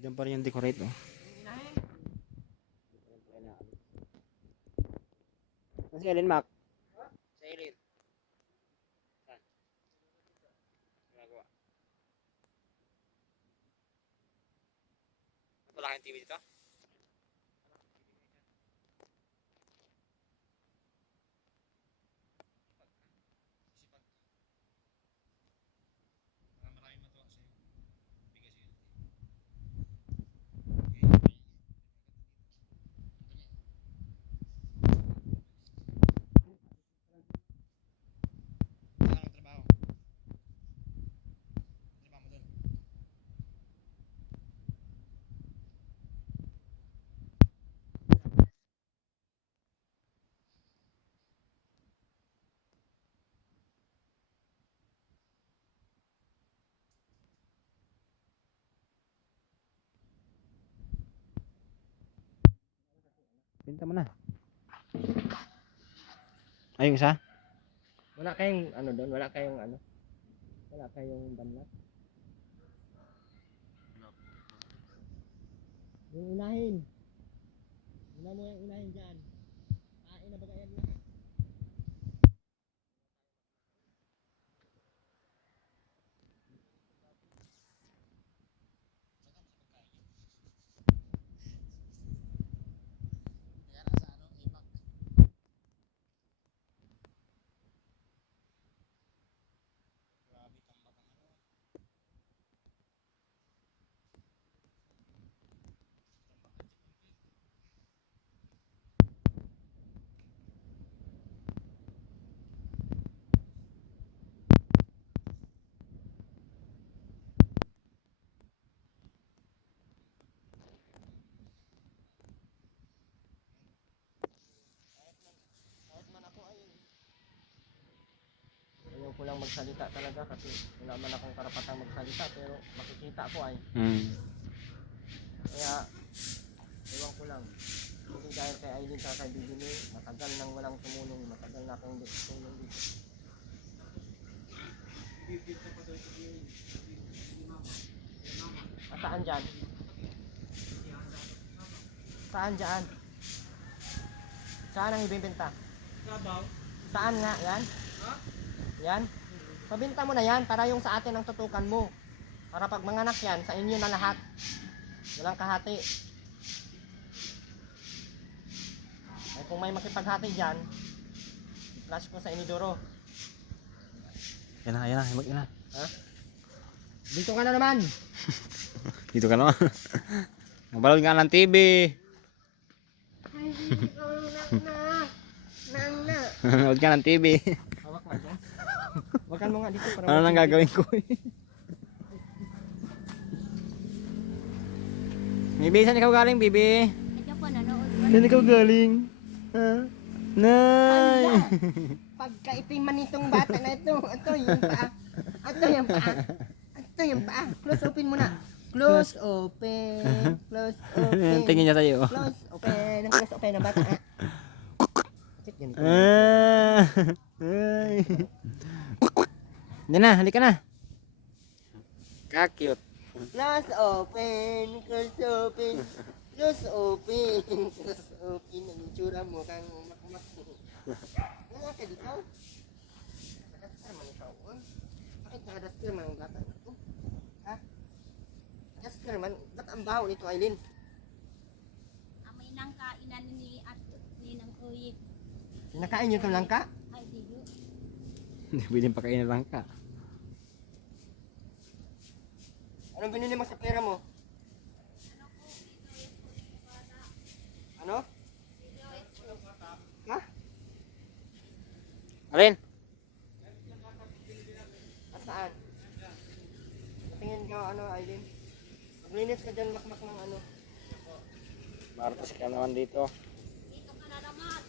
Diyan pa rin yung decorate oh. Si Ellen Mac. Si Ellen. Saan? Ginagawa. Wala kayong TV dito? Pinta mo na. Ayun isa? Wala kayong ano doon, wala kayong ano. Wala kayong banlat. Yung unahin. Una mo yung unahin dyan. Kain na bagay yan lahat. Ayaw ko lang magsalita talaga kasi wala man akong karapatang magsalita pero makikita ko ay. Kaya ewan ko lang. Hindi dahil kay Aileen sa kay Bibini, matagal nang walang tumulong, matagal na akong hindi tumulong dito. Saan dyan? Saan dyan? Saan ang ibibenta? Sabaw. Saan nga? Yan? Ha? Yan? Pabinta mo na yan para yung sa atin ang tutukan mo. Para pag manganak yan, sa inyo na lahat. Walang kahati. Ay kung may makipaghati dyan, i-flash ko sa inidoro. Yan na. Himag na. Ha? Dito ka na naman! Dito ka na. Nabalod nga ng TV. Nabalod ka ng TV. Hawak mo dyan. Wakan mo nga dito para Ano nang gagawin ko eh. Bibi, saan ikaw galing, Bibi? Ikaw po nanood. Saan ikaw galing? Ha? Nay! Pagkaitim man itong bata na ito. Ito yung paa. Ito yung paa. Ito yung paa. Close open muna. Close open. Close open. Tingin niya sa'yo. Close open. Close open ang bata. Bakit ganito? Ay. Yan na, halika na. Ka-cute. Close open. Close open. Close open. Close open. Ang itsura mo kang makmak. Wala ka dito? Nakadaster man ikaw. Bakit nakadaster man ang bata nito? Ha? Nakadaster man. Ba't ang baho nito, Aileen? Amay nang kainan ni at ni nang kuyi. Sinakain niyo itong langka? Ay diyo. Hindi pwedeng pakainin lang ka. Anong binili mo sa pera mo? Ano? Ha? Alin? Saan? Tingin ka ano, Aileen? Maglinis ka dyan, makmak ng ano. Martas ka naman dito. Dito ka na naman.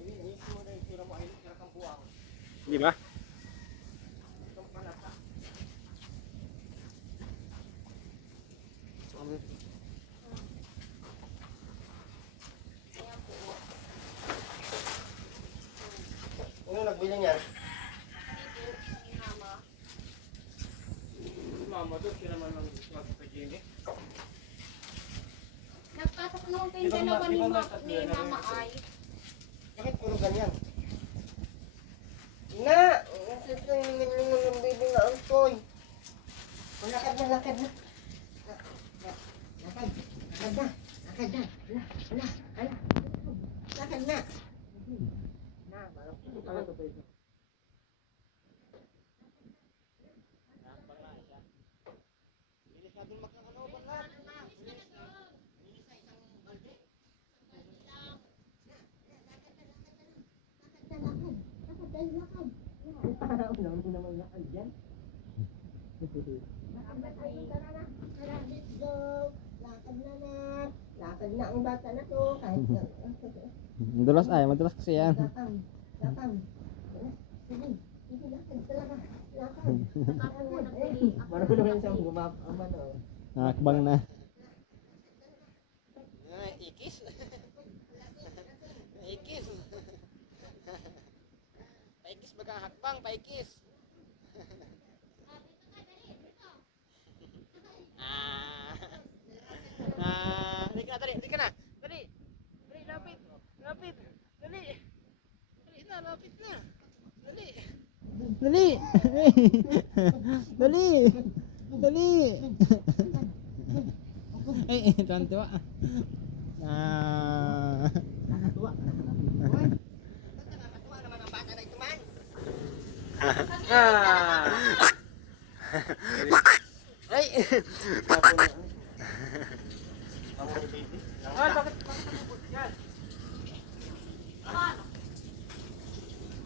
Aileen, ayusin mo na yung itsura mo, Aileen, kaya kang buwang. Di ba? Itong palata. Ano nagbili niyan? Dito ni mama. mama doon, siya naman ang swerte kay Jenny. Nagpasok naman kayong dalawa ni Mama ay. Bakit puro ganyan? Na! Ang sito yung baby na ang toy. Lakad na, lakad na. Lakad. Lakad na. Lakad na. Ala, ala, ala. Lakad na. Na, balok. Ano to ba ito? Bilis natin magkakano, bangat. Bilis na isang balde. Ulang mo naman lakad dyan. Let's go. Lakad na na. Lakad na ang bata na to. Kahit Madulas ay, madulas kasi yan. lakad. Lakad. Sige. Sige, lakad talaga. Lakad. Marunong naman siyang gumapaman. Nakakbang na. Ikis. Ikis. Paikis baga hakbang, paikis. Dali ka na, dali ka na. Dali. Dali, lapit. Lapit. Dali. Dali na, lapit na. Dali. Dali! Dali! Dali! Ay, tuwan-tuwa. Nakatuwa. Oy. Nakatuwa naman ang bata na ito man. Ay!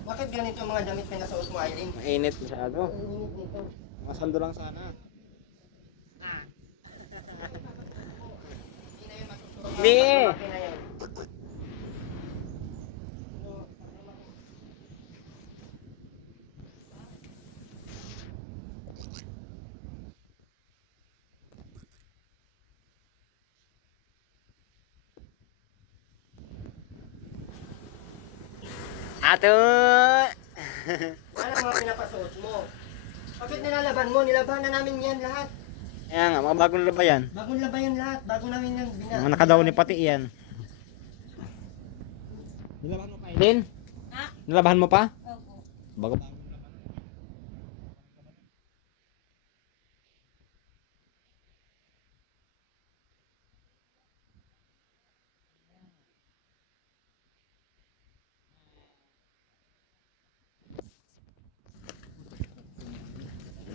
Bakit ganito ang mga damit na nasuot mo, Irene? Mainit masyado. Ang init nito. Masando lang sana. Hindi na yun masusuot. Hindi. Okay na yun. Ato! Ano ang mga pinapasuot mo? Bakit nilalaban mo? Nilaban na namin yan lahat. Ayan nga, mga bagong labayan. Bagong laban yan lahat. Bago namin yan Mga nakadaw ni pati yan. Nilabahan mo pa, Aiden? Ha? Nilabahan mo pa? Opo. Bago.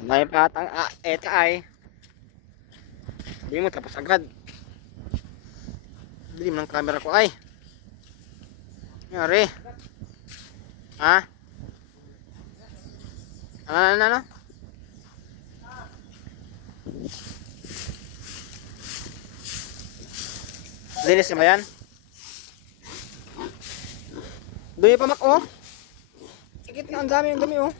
May patang eta ay. Hindi mo tapos agad. Dilim ng camera ko ay. Yari. Ha? Ano? Linis na ba yan? Dumi pa mak oh. Sikit na ang dami yung dumi oh.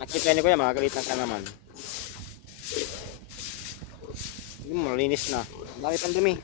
Nakita ni kuya, makakalitan ka naman. Hindi mo, malinis na. Ang dami pang dumi.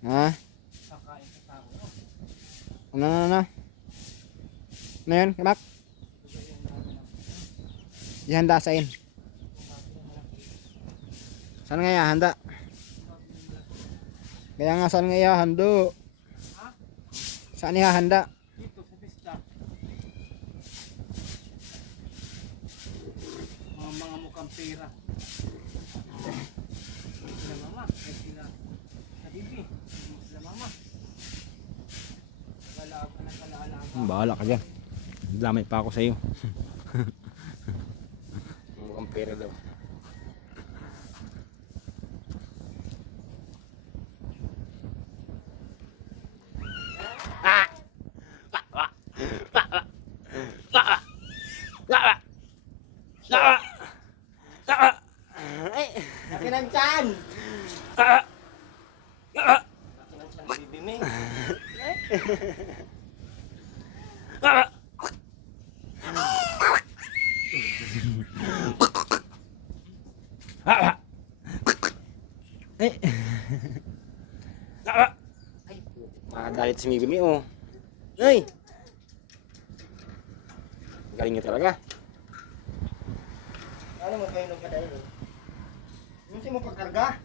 Ha? Ano? Ano yun, kamak? Ihanda sain. Saan nga handa? Kaya nga saan nga hando? Saan ihahanda? Dito sa pista. Mga mukhang pera. Sila mama, ay sila sa bibi. Sila mama. Nagkalaalaga. Bahala ka dyan. Damay pa ako sa iyo. Mukhang pera daw. ng tiyan. Ah! Ah! Laki ng tiyan, bibi me. Ah! Ah! Eh. Ah! Ay, Makagalit si Mimi oh. Ay! Galing niyo talaga. ano mo kayo nung kadayo? Yung si mo pagkarga?